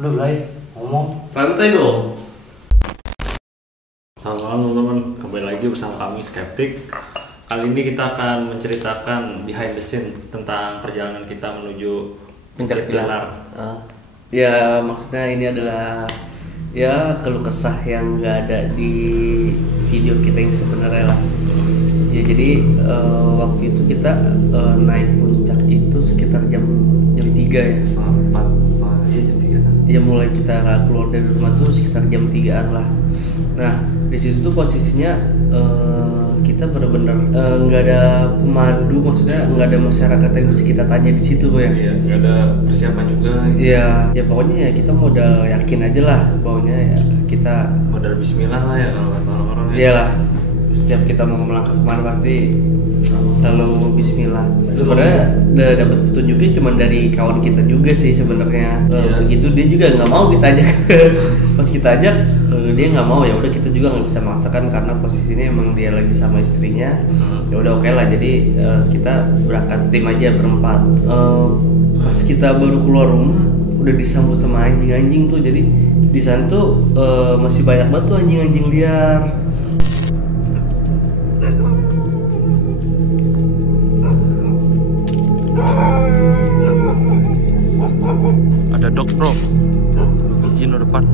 Udah Blay, ngomong. Santai dong. Selamat malam teman-teman, kembali lagi bersama kami Skeptik. Kali ini kita akan menceritakan behind the scene tentang perjalanan kita menuju Pencak Pilar. Ya maksudnya ini adalah ya keluh kesah yang nggak ada di video kita yang sebenarnya lah. Ya jadi waktu itu kita naik puncak itu sekitar jam 3 ya. Setengah 4, jam 3 kan? Ya mulai kita keluar dari rumah tuh sekitar jam 3-an lah. Nah di situ tuh posisinya kita benar-benar nggak ada pemandu, maksudnya nggak ada masyarakat yang bisa kita tanya di situ ya. Iya, nggak ada persiapan juga. Iya, ya pokoknya ya kita modal yakin aja lah, pokoknya ya kita Modal bismillah lah ya kalau kata orang-orang. iyalah. Setiap kita mau melangkah kemana pasti selalu bismillah. Sebenarnya udah dapat petunjuknya cuma dari kawan kita juga sih sebenarnya. Begitu dia juga nggak mau kita ajak. Pas kita ajak dia nggak mau, ya udah kita juga nggak bisa maksakan karena posisinya emang dia lagi sama istrinya. Ya udah oke lah, jadi kita berangkat tim aja berempat. Pas kita baru keluar rumah udah disambut sama anjing-anjing tuh, jadi di sana tuh masih banyak banget tuh anjing-anjing liar. Ada dog bro, izin lo depan.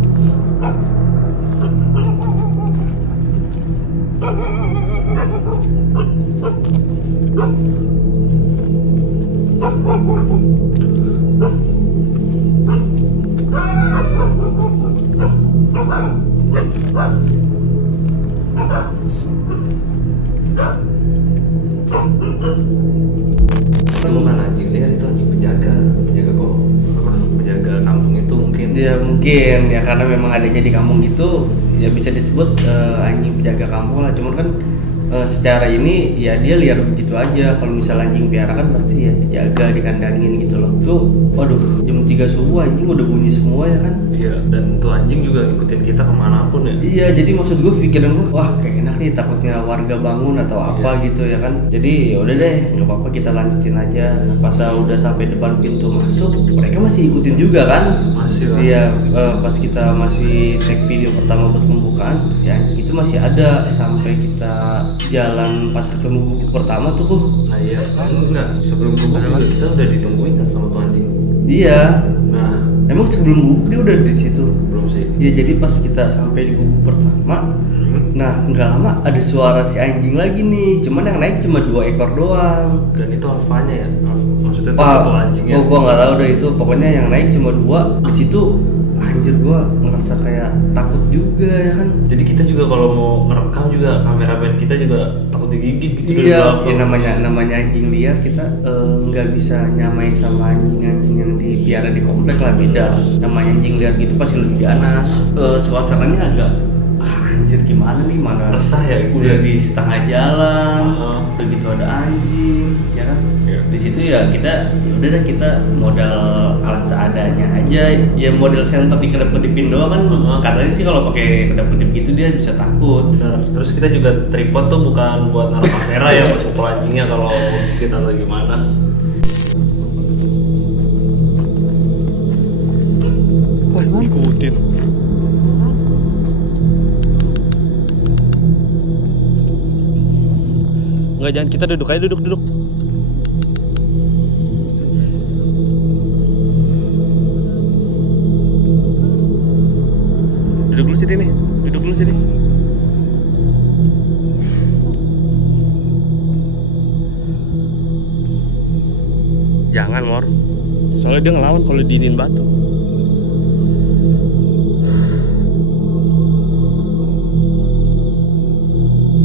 Itu bukan anjing liar, itu anjing penjaga kok, penjaga kampung itu mungkin. Ya mungkin ya karena memang adanya di kampung gitu ya bisa disebut anjing penjaga kampung lah. Cuman kan secara ini ya dia liar begitu aja. Kalau misalnya anjing piara kan pasti ya dijaga, dikandangin gitu loh. Tuh waduh jam 3 subuh anjing udah bunyi semua ya kan. Iya, dan tuh anjing juga ngikutin kita kemanapun ya. Iya, jadi maksud gue pikiran gue, wah kayak enak nih, takutnya warga bangun atau apa gitu ya kan. Jadi ya udah deh, nggak apa-apa kita lanjutin aja. Pas udah sampai depan pintu masuk, mereka masih ikutin juga kan. Masih lah. Iya, pas kita masih take video pertama buat pembukaan, ya itu masih ada sampai kita jalan pas ketemu buku pertama tuh. Nah iya, enggak, sebelum gubuk juga kita udah ditungguin kan sama tuh anjing. Iya. Nah, Emang sebelum gubuk dia udah di situ. belum sih. Ya jadi pas kita sampai di gubuk pertama, nah nggak lama ada suara si anjing lagi nih. Cuman yang naik cuma 2 ekor doang. Dan itu alfanya ya, maksudnya tuh Wah, satu anjingnya. oh gua nggak tahu deh itu. Pokoknya yang naik cuma 2. Di situ anjir gua ngerasa kayak takut juga ya kan. Jadi kita juga kalau mau ngerekam juga kameramen kita juga takut digigit gitu. Iya, ya namanya anjing liar, kita nggak bisa nyamain sama anjing-anjing yang dipiara di komplek lah, beda. Namanya anjing liar gitu pasti lebih ganas. Suasananya agak anjir gimana nih, mana Resah ya gitu udah ya. di setengah jalan, begitu ada anjing, ya kan? Iya. Di situ ya kita udah deh, kita modal alat seadanya aja. Ya model senter di kedap-kedipin doang kan. Katanya sih kalau pakai kedap-kedip gitu dia bisa takut. Nah, terus kita juga tripod tuh bukan buat naruh kamera ya, buat pukul anjingnya kalau kita atau gimana. Wah, ikutin. Enggak, jangan, kita duduk aja, duduk. Duduk dulu sini nih. Duduk dulu sini. Jangan, Mor. Soalnya dia ngelawan kalau diinin batu.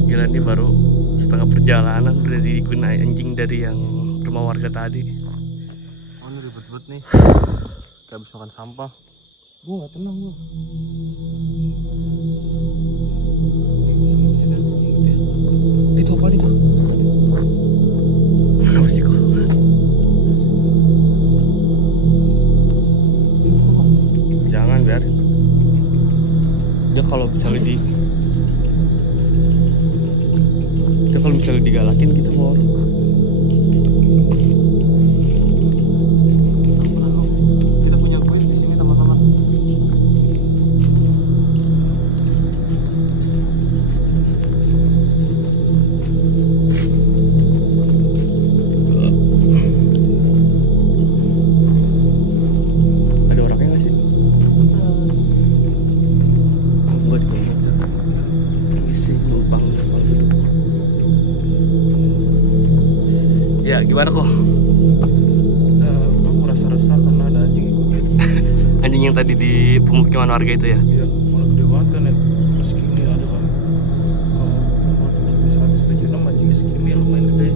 Gila, ini baru setengah perjalanan udah diikutin anjing dari yang rumah warga tadi. Oh, ini ribet-ribet nih. Kita habis makan sampah. Gue gak tenang gue. Itu apa itu? Apa sih kok? Jangan, biarin. Dia kalau misalnya digalakin gitu, Mor. Kita punya kuit di sini teman-teman. Ya gimana kok? Aku merasa resah karena ada anjing ikut. Anjing yang tadi di pemukiman warga itu ya? Iya, malah gede banget kan ya. Segini ada kan. Kalau tinggi 176 anjingnya segini ya lumayan gede.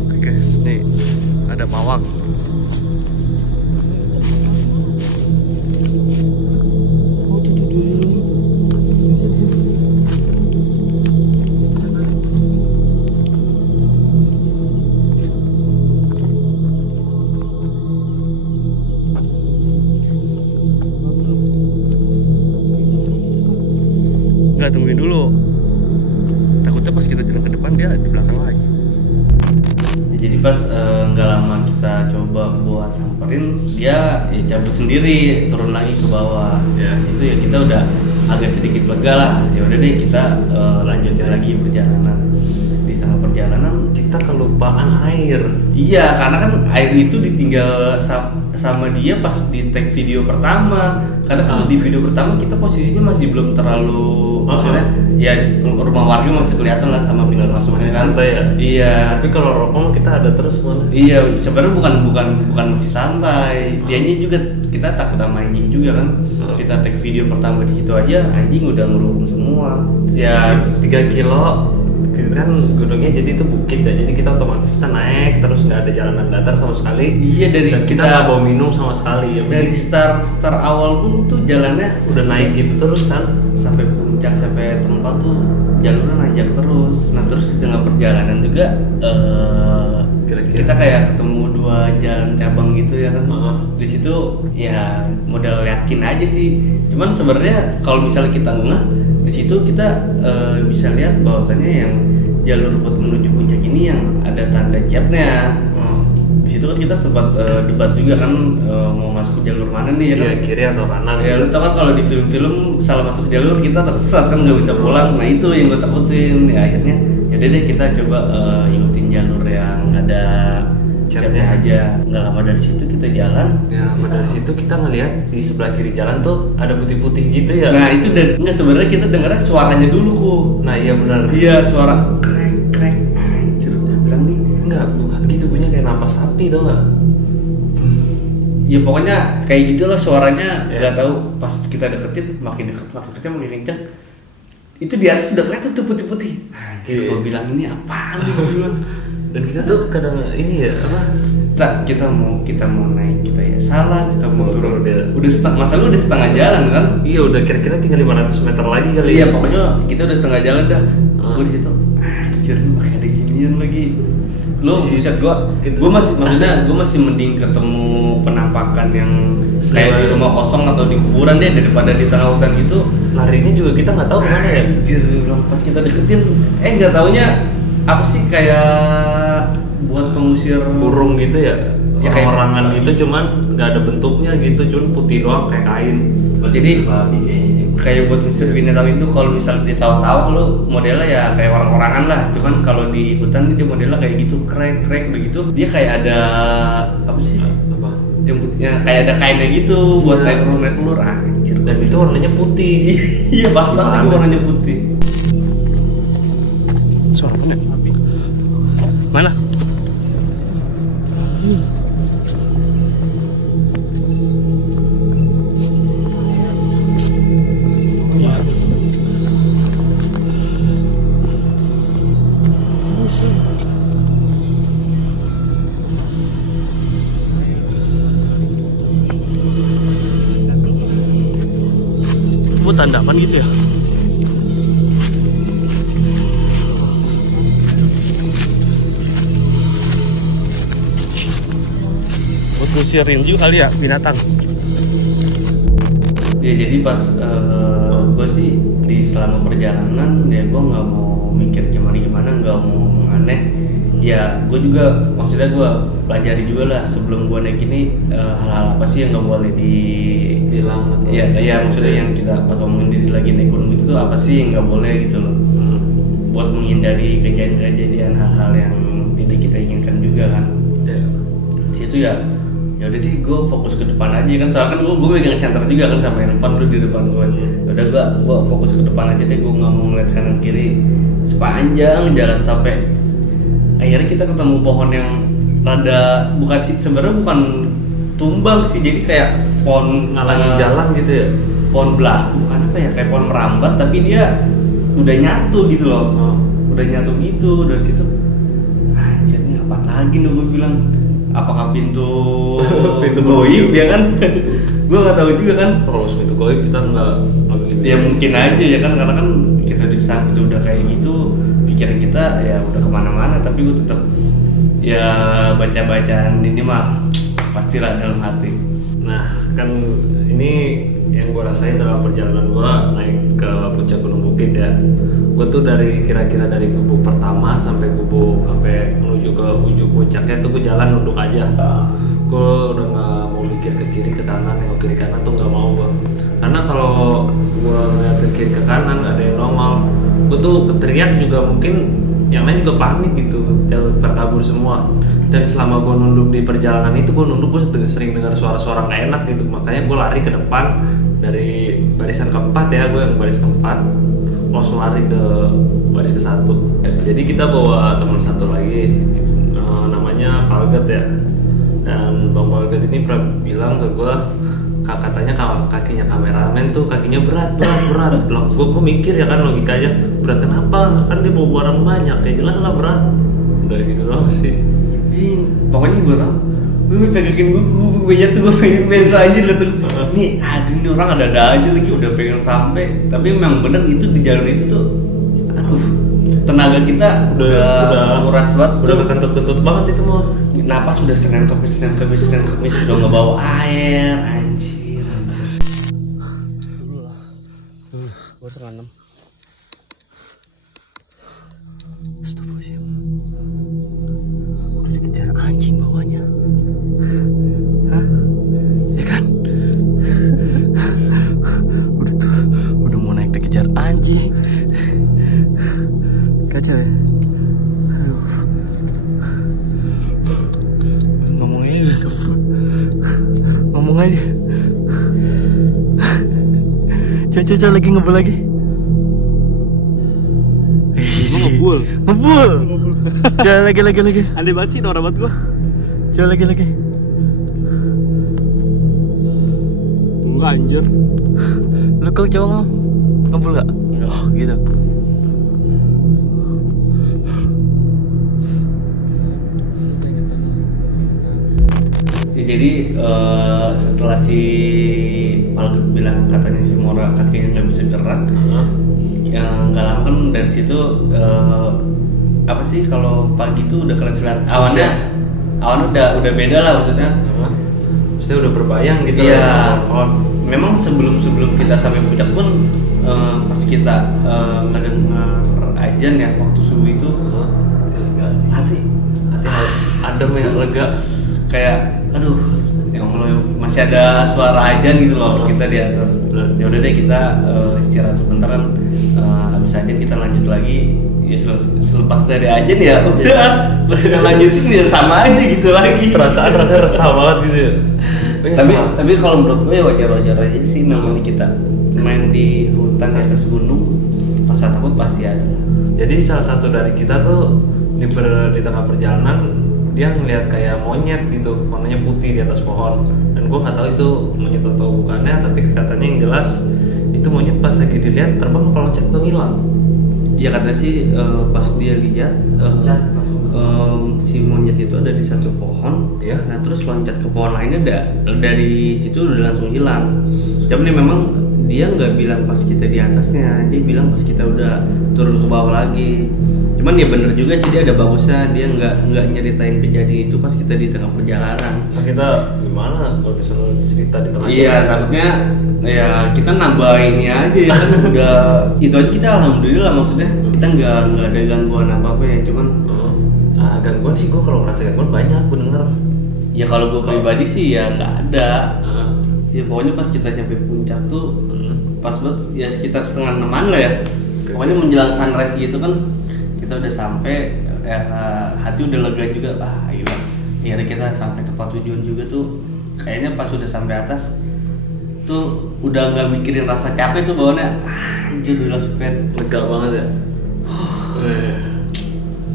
Oke guys, nih ada pawang. Nggak, tungguin dulu. Takutnya pas kita jalan ke depan dia di belakang lagi. Jadi pas nggak lama kita coba buat samperin, dia ya cabut sendiri, turun lagi ke bawah. Ya. Itu ya kita udah agak sedikit lega lah. Ya udah deh kita lanjutin lagi perjalanan. Di tengah perjalanan Kita kelupaan air. iya, karena kan air itu ditinggal sama dia pas di tag video pertama. Karena kalau di video pertama kita posisinya masih belum terlalu ya rumah warga masih kelihatan lah sama pintu masuknya Masih kan. santai ya? Iya. Tapi kalau rokok mah kita ada terus malah. Iya, sebenarnya bukan masih santai. Dianya juga kita takut sama anjing juga kan. Kita take video pertama di situ aja anjing udah ngerubung semua. Ya 3 kilo kan gunungnya jadi itu bukit ya, jadi kita otomatis kita naik terus nggak ada jalanan datar sama sekali. iya dari Dan kita nggak bawa minum sama sekali ya. dari start awal pun tuh jalannya Udah naik gitu terus kan. sampai puncak sampai tempat tuh jalurnya nanjak terus. Nah terus di tengah perjalanan juga Kira-kira. kita kayak ketemu 2 jalan cabang gitu ya kan. Di situ ya modal yakin aja sih. Cuman sebenarnya kalau misalnya kita ngeh di situ kita bisa lihat bahwasannya yang jalur buat menuju puncak ini yang ada tanda catnya. Di situ kan kita sempat debat juga kan mau masuk ke jalur mana nih ya kan. Iya, kiri atau kanan. Ya lu tau kan kalau di film-film salah masuk jalur kita tersesat kan nggak bisa pulang. Nah itu yang gue takutin. Ya akhirnya yaudah deh kita coba ikutin jalur yang ada catnya aja. Nggak lama dari situ kita jalan. Ya, dari situ kita ngelihat di sebelah kiri jalan tuh ada putih-putih gitu ya. Nah itu nggak sebenarnya kita dengarnya suaranya dulu kok. Nah, iya benar. Iya suara krek krek. Anjir gue bilang nih. Enggak, bukan gitu, punya kayak napas sapi tau nggak? Ya pokoknya kayak gitu lah suaranya. Ya. Nggak tahu pas kita deketin makin deket makin kenceng. Itu di atas sudah kelihatan tuh putih-putih. Anjir Iya. gue bilang ini apaan nih gue bilang. Dan kita tuh kadang ini ya apa? kita mau naik kita ya salah, kita mau Mau turun turun dia. udah masalah udah setengah jalan kan. Iya, udah kira-kira tinggal 500 meter lagi kali. Iya pokoknya kita udah setengah jalan dah. Gue di situ anjir pakai ada ginian lagi. Lo buset gue masih mending ketemu penampakan yang kayak di rumah kosong atau di kuburan deh daripada di tengah hutan gitu. Larinya juga kita nggak tahu kemana ya. Anjir lompat kita deketin nggak taunya apa sih kayak buat pengusir Burung gitu ya, Ya, kayak- orangan gitu, cuman nggak ada bentuknya gitu, cuman putih doang kayak kain. Jadi kayak buat ngusir binatang itu kalau misalnya di sawah-sawah lo modelnya ya kayak orang-orangan lah. Cuman kalau di hutan dia modelnya kayak gitu krek begitu. Dia kayak ada apa sih? Apa? Ya, kayak ada kainnya gitu buat Iya. naik telur. Anjir. Dan itu warnanya putih. Iya pas banget itu Aneh warnanya sih. putih. Suara mana? Mana? Itu tanda apa gitu ya? Buat ngusirin juga kali ya binatang. Ya jadi pas gue sih di selama perjalanan ya gue nggak mau mikir gimana, nggak mau aneh. Ya gue juga maksudnya gue pelajari juga lah sebelum gue naik ini hal-hal apa sih yang nggak boleh bilang atau ya maksudnya yang kita pas ngomongin diri lagi naik gunung itu tuh apa sih yang nggak boleh gitu loh. Buat menghindari kejadian-kejadian hal-hal yang tidak kita inginkan juga kan. Situ ya udah deh gue fokus ke depan aja kan, soalnya kan gue megang center juga kan sama handphone lu di depan gue. Udah gue fokus ke depan aja deh, gue nggak mau ngeliat kanan kiri sepanjang jalan sampai akhirnya kita ketemu pohon yang rada bukan sih sebenarnya bukan tumbang sih, jadi kayak pohon ngalangin jalan gitu ya. Pohon bukan apa ya, kayak pohon merambat tapi dia udah nyatu gitu loh. Udah nyatu gitu. Dari situ anjir nih apa lagi nih, gue bilang apakah pintu goib ya kan. Gue nggak tahu juga kan. Kalau pintu goib kita nggak gitu ya mungkin aja ya kan, karena kan kita udah kayak gitu, pikiran kita ya udah kemana-mana. Tapi gue tetap ya baca-bacaan ini mah pastilah dalam hati. Nah kan ini yang gue rasain dalam perjalanan gue naik ke puncak Gunung Bukit ya. Gue tuh kira-kira dari gubuk pertama sampai menuju ke ujung puncaknya tuh gue jalan nunduk aja. Gue udah nggak mau mikir ke kiri ke kanan, yang kiri kanan tuh nggak mau gue. Karena kalau gue ngeliat ke kiri ke kanan ada yang nongol, gue tuh teriak juga mungkin yang lain juga panik gitu, terkabur semua. Dan selama gue nunduk di perjalanan itu, gue sering dengar suara-suara nggak enak gitu. Makanya gue lari ke depan dari barisan keempat ya, gue yang baris keempat langsung lari ke baris ke-1. Jadi kita bawa teman satu lagi namanya Palget ya. Dan Bang Palget ini pernah bilang ke gue, katanya kakinya kameramen tuh kakinya berat. Loh, gue mikir ya kan logikanya, berat kenapa? Kan dia bawa barang banyak, ya jelas lah berat. Udah gitu doang sih. Pokoknya gue tau, gue pegangin gue jatuh, gue pengen aja lah tuh. Nih aduh ini orang ada aja lagi udah pengen sampai. Tapi memang bener itu di jalur itu tuh, aduh tenaga kita udah kuras banget, udah kentut banget itu mau. Napas udah Senin Kamis udah nggak bawa air, anjir. Gue setengah 6. Astagfirullahaladzim. Udah dikejar anjing bawahnya. Hah? Ya kan? Udah mau naik dikejar anjing. Kacau ya? Aduh. Ngomongnya udah ngomong aja. Coba lagi ngebul lagi. Ngebul. Coba lagi. Aneh banget sih norak banget gua. Coba lagi. Enggak anjir. Lu kok coba ngebul gak? Oh gitu. Ya, jadi setelah si Palget bilang katanya si Mora kakinya nggak bisa gerak, yang nggak lama kan dari situ apa sih kalau pagi tuh udah kelihatan awannya udah beda lah maksudnya. Maksudnya udah berbayang gitu. Iya. Memang sebelum kita sampai puncak pun pas kita ngedengar ajan ya waktu subuh itu hati adem ya, lega. Kayak aduh yang masih ada suara ajan gitu loh kita di atas. Ya udah deh kita istirahat sebentar kan, habis ajan kita lanjut lagi. Ya selepas dari ajan ya udah kita lanjutin ya sama aja gitu lagi. Rasanya resah banget gitu ya. Tapi kalau menurut gue ya wajar aja sih, namanya kita main di hutan di atas gunung, rasa takut pasti ada. Jadi salah satu dari kita tuh di tengah perjalanan dia ngeliat kayak monyet gitu, warnanya putih di atas pohon. Dan gue nggak tahu itu monyet atau bukannya, tapi katanya yang jelas itu monyet pas lagi dilihat terbang kalau loncat atau ngilang. Ya kata sih pas dia lihat si monyet itu ada di satu pohon, ya. Nah terus loncat ke pohon lainnya, dari situ udah langsung hilang. Cuman memang dia nggak bilang pas kita di atasnya, dia bilang pas kita udah turun ke bawah lagi. Cuman ya bener juga sih, dia ada bagusnya, dia nggak nyeritain kejadian itu pas kita di tengah perjalanan. Nah kita gimana kalau disuruh cerita di tengah? Iya, takutnya ya kita nambah ini aja ya kan udah itu aja kita alhamdulillah maksudnya kita nggak ada gangguan apa ya cuman gangguan sih gue kalau ngerasa gangguan banyak gue denger. ya kalau gue pribadi sih ya nggak ada ya pokoknya pas kita nyampe puncak tuh pas banget ya sekitar 5:30 lah ya pokoknya menjelang sunrise gitu kan kita udah sampai ya, hati udah lega juga gila akhirnya kita sampai tempat tujuan juga tuh kayaknya pas udah sampai atas tuh udah nggak mikirin rasa capek tuh bawaannya anjir udah langsung lega banget ya.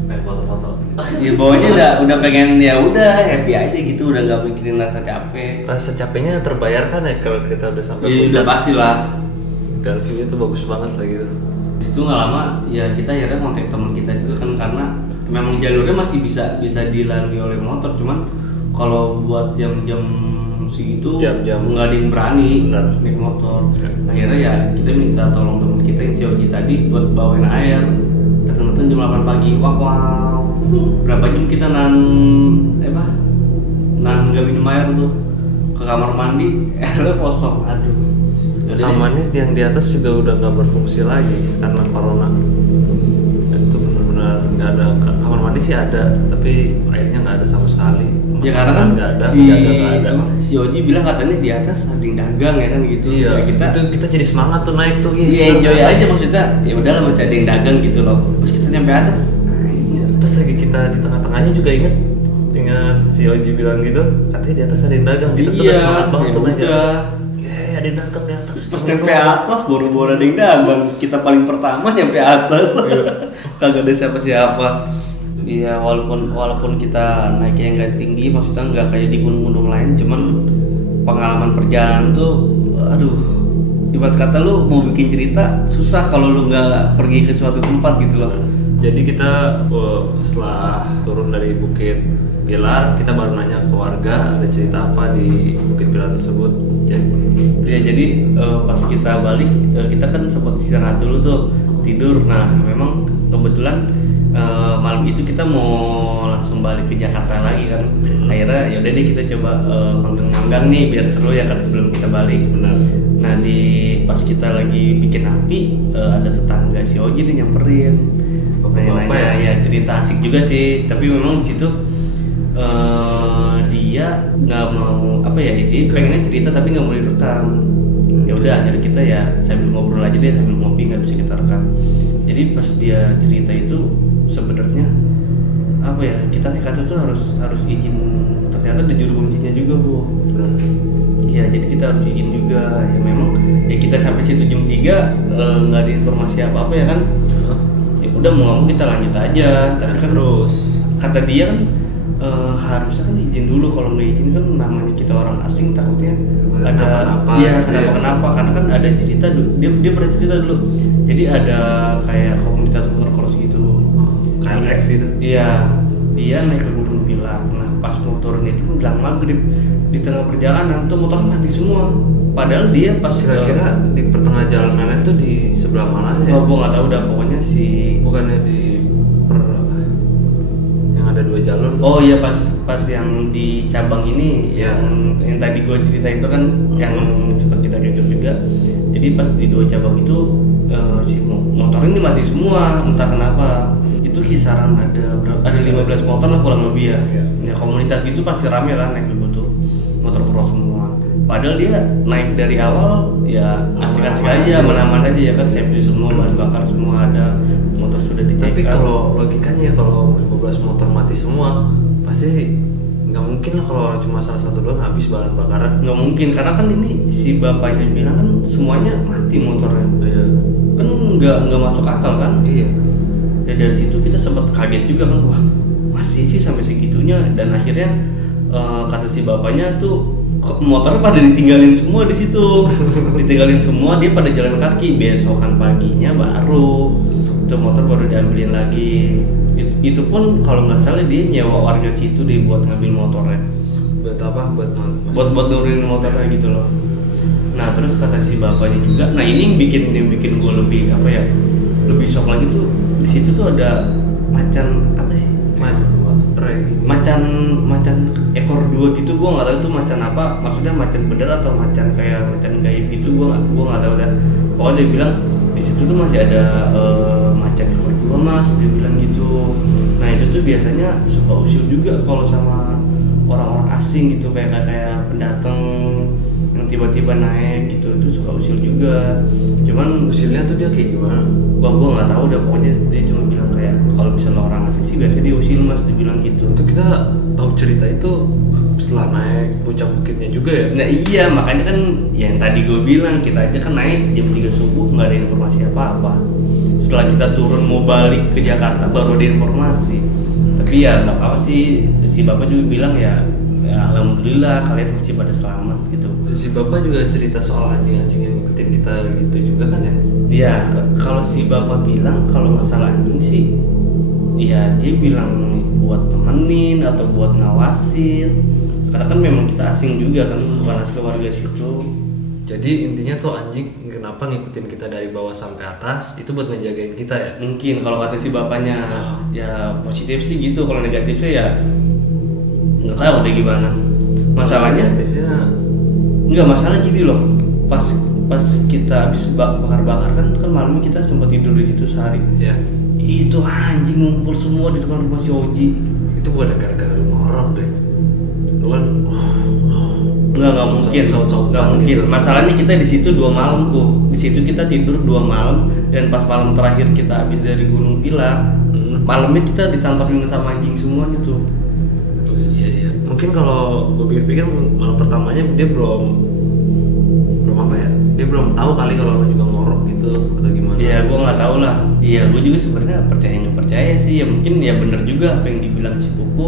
Pengen foto-foto. Ya bawahnya udah pengen ya udah happy aja gitu udah nggak mikirin rasa capek. Rasa capeknya terbayarkan ya kalau kita udah sampai puncak. Udah pasti lah. Dan view itu bagus banget lah gitu. Itu nggak lama ya kita akhirnya kontak teman kita juga kan karena memang jalurnya masih bisa dilalui oleh motor cuman kalau buat jam-jam segitu nggak ada yang berani naik motor. Akhirnya ya kita minta tolong teman kita yang si Oji tadi buat bawain air. Datang-datang jam 8 pagi. Wow. Berapa jam kita nan nggak minum air tuh ke kamar mandi airnya kosong. Aduh. Tamannya yang di atas juga udah nggak berfungsi lagi karena corona. Itu benar-benar nggak ada kamar mandi sih ada tapi airnya nggak ada sama sekali. Ya karena kan nggak ada. Si Oji bilang katanya di atas ada yang dagang ya kan gitu. Iya. Ya, kita jadi semangat tuh naik tuh. Iya enjoy aja maksudnya. Ya udahlah masih ada yang dagang gitu loh. Terus kita nyampe atas. Pas lagi kita di tengah-tengahnya juga inget si Oji bilang gitu katanya di atas ada yang dagang gitu. Iya, terus semangat banget tuh naik. Ada yang dagang di atas. Pas nyampe atas baru ada yang dagang. Kita paling pertama nyampe atas. Kagak ada siapa-siapa. Iya walaupun kita naiknya nggak tinggi, maksudnya nggak kayak di gunung-gunung lain, cuman pengalaman perjalanan tuh, aduh, ibarat kata lu mau bikin cerita susah kalau lu nggak pergi ke suatu tempat gitu loh. Jadi kita setelah turun dari Bukit Pilar, kita baru nanya ke warga ada cerita apa di Bukit Pilar tersebut. Jadi pas kita balik, kita kan sempat istirahat dulu tuh tidur. Nah memang kebetulan malam itu kita mau langsung balik ke Jakarta lagi kan. Akhirnya yaudah deh kita coba manggang-manggang nih biar seru ya kan sebelum kita balik. Benar. Nah pas kita lagi bikin api ada tetangga si Oji nih nyamperin. Nanya ya cerita asik juga sih. Tapi memang di situ dia nggak mau dia pengennya cerita tapi nggak mau direkam. Ya udah akhirnya kita ya sambil ngobrol aja deh sambil ngopi nggak bisa kita rekam. Jadi pas dia cerita itu sebenarnya kita naik atas tuh harus izin, ternyata ada juru kuncinya juga Bu. Ya jadi kita harus izin juga ya memang ya kita sampai situ jam 3 nggak ada informasi apa ya kan ya udah mau kita lanjut aja tapi kan terus kata dia kan harusnya kan izin dulu kalau nggak izin kan namanya kita orang asing takutnya kenapa karena kan ada cerita dia pernah cerita dulu jadi ada kayak komunitas motocross gitu KMX gitu. Iya, dia naik ke Gunung Pilar. Nah, pas motornya itu menjelang maghrib di tengah perjalanan tuh motor mati semua. Padahal dia pas kira-kira di pertengahan jalanan itu di sebelah mana ya? Oh, gua nggak tahu dah. Pokoknya bukannya di yang ada 2 jalur. Oh iya pas yang di cabang ini yang tadi gua cerita itu kan yang sempat kita kejar juga. Jadi pas di 2 cabang itu si motor ini mati semua entah kenapa. Itu kisaran ada 15 motor lah kurang lebih ya. Ya komunitas gitu pasti rame lah naik ke tuh motor cross semua. Padahal dia naik dari awal ya asik-asik aja, aman-aman aja ya kan safety semua, bahan bakar semua ada, motor sudah dicek. Tapi kalau logikanya kalau 15 motor mati semua pasti nggak mungkin lah kalau cuma salah satu doang habis bahan bakaran. Nggak mungkin karena kan ini si bapaknya bilang kan semuanya mati motornya. Iya. Kan nggak masuk akal kan? Iya. Ya dari situ kita sempat kaget juga kan, wah masih sih sampai segitunya dan akhirnya kata si bapaknya tuh motornya pada ditinggalin semua di situ, ditinggalin semua dia pada jalan kaki. Besokan paginya baru tuh motor baru diambilin lagi. Itu pun kalau nggak salah dia nyewa warga situ deh buat ngambil motornya. Buat apa? Buat nurunin motornya gitu loh. Nah terus kata si bapaknya juga, nah ini yang bikin gue lebih lebih shock lagi tuh di situ tuh ada macan apa sih? kayak gini. Macan ekor 2 gitu, gua nggak tahu itu macan apa, maksudnya macan bener atau macan kayak macan gaib gitu, gua nggak tahu dah. Pokoknya dia bilang di situ tuh masih ada macan ekor 2 mas, dia bilang gitu. Nah itu tuh biasanya suka usil juga kalau sama orang-orang asing gitu, kayak pendatang yang tiba-tiba naik gitu, itu suka usil juga. Cuman Usilnya tuh dia kayak gimana? gua nggak tahu dah, pokoknya dia cuma bilang kayak kalau misalnya orang asing sih biasanya dia usil mas, dia bilang gitu. Untuk kita tahu cerita itu setelah naik puncak bukitnya juga ya. Nah iya, makanya kan yang tadi gue bilang, kita aja kan naik jam 3 subuh nggak ada informasi apa-apa. Setelah kita turun mau balik ke Jakarta baru ada informasi. Tapi ya nggak apa sih, si bapak juga bilang ya alhamdulillah kalian masih pada selamat gitu. Si bapak juga cerita soal anjing-anjing yang ngikutin kita gitu juga kan ya? Dia kalau si bapak bilang kalau masalah anjing sih, ya dia bilang buat temenin atau buat ngawasin. Karena kan memang kita asing juga kan, bukan asli warga situ. Jadi intinya tuh anjing kenapa ngikutin kita dari bawah sampai atas itu buat ngejagain kita ya? Mungkin kalau kata si bapaknya ya positif sih gitu, kalau negatifnya ya nggak tahu deh gimana. Masalahnya Negatifnya nggak, masalah gini loh, pas kita habis bakar kan malam kita sempat tidur di situ sehari. ya Itu anjing ngumpul semua di depan rumah si Oji. itu bukan gara-gara lu ngorok deh. Lu kan Nggak mungkin, Saut-sautan nggak mungkin. gitu. Masalahnya kita di situ 2 malam tuh. Di situ kita tidur 2 malam, dan pas malam terakhir kita habis dari Gunung Pilar, malamnya kita disantorin sama anjing semuanya tuh. iya. Mungkin kalau gue pikir-pikir malam pertamanya dia belum apa ya? Dia belum tahu kali kalau lu juga ngorok gitu atau gimana. Iya, gua nggak tahu lah. Iya, gua juga sebenarnya percaya nggak percaya sih. Ya mungkin ya bener juga apa yang dibilang si Kuku.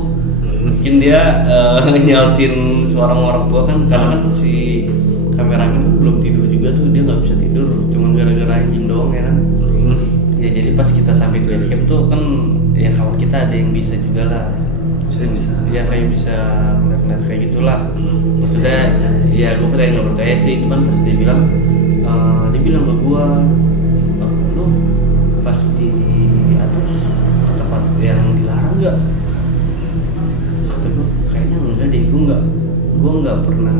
Mungkin dia nyautin suara ngorok gua kan, karena kan si kameramen kan belum tidur juga tuh, dia nggak bisa tidur, cuma gara-gara anjing doang ya kan. Ya jadi pas kita sampai di base camp tuh kan ya kawan kita ada yang bisa juga lah. Bisa. Ya kayak bisa ngeliat kayak gitulah. Maksudnya ya gue percaya nggak percaya sih, cuman pas dia bilang ke gue, lu pas di atas ke tempat yang dilarang nggak? Kata gue kayaknya enggak deh, gue nggak pernah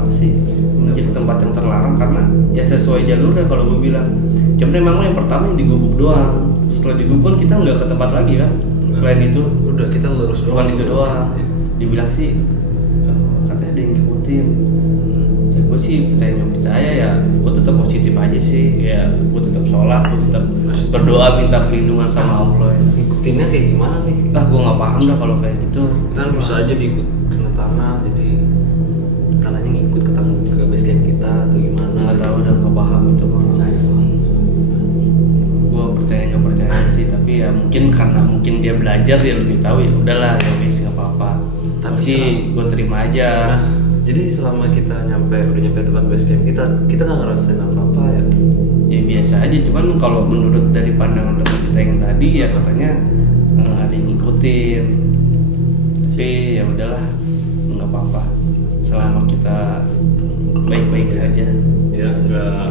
apa sih menjadi tempat yang terlarang, karena ya sesuai jalurnya kalau gue bilang. Cuman memang yang pertama yang digubuk doang, setelah digubuk kan kita nggak ke tempat lagi kan. Selain itu udah kita lurus bukan itu doang. Dibilang sih katanya ada yang ngikutin. Ya gue sih percaya nggak percaya ya, gue tetap positif aja sih. Ya gue tetap sholat, gue tetap berdoa minta perlindungan sama Allah. Ngikutinnya kayak gimana nih? Gue nggak paham dah kalau kayak gitu. Kita bisa aja diikut kena tanah, jadi tanahnya ngikut ke base camp kita atau gimana? Nggak tahu, udah nggak paham itu mah. Gue percaya nggak percaya sih, tapi ya mungkin karena mungkin dia belajar, dia lebih tahu, ya udahlah ya wis nggak apa-apa. Tapi gue terima aja. Nah, jadi selama kita udah nyampe tempat base camp kita nggak ngerasain apa-apa ya? Ya biasa aja, cuman kalau menurut dari pandangan teman kita yang tadi ya katanya ada yang ngikutin. Tapi ya udahlah, nggak apa-apa selama kita baik-baik saja. Ya nggak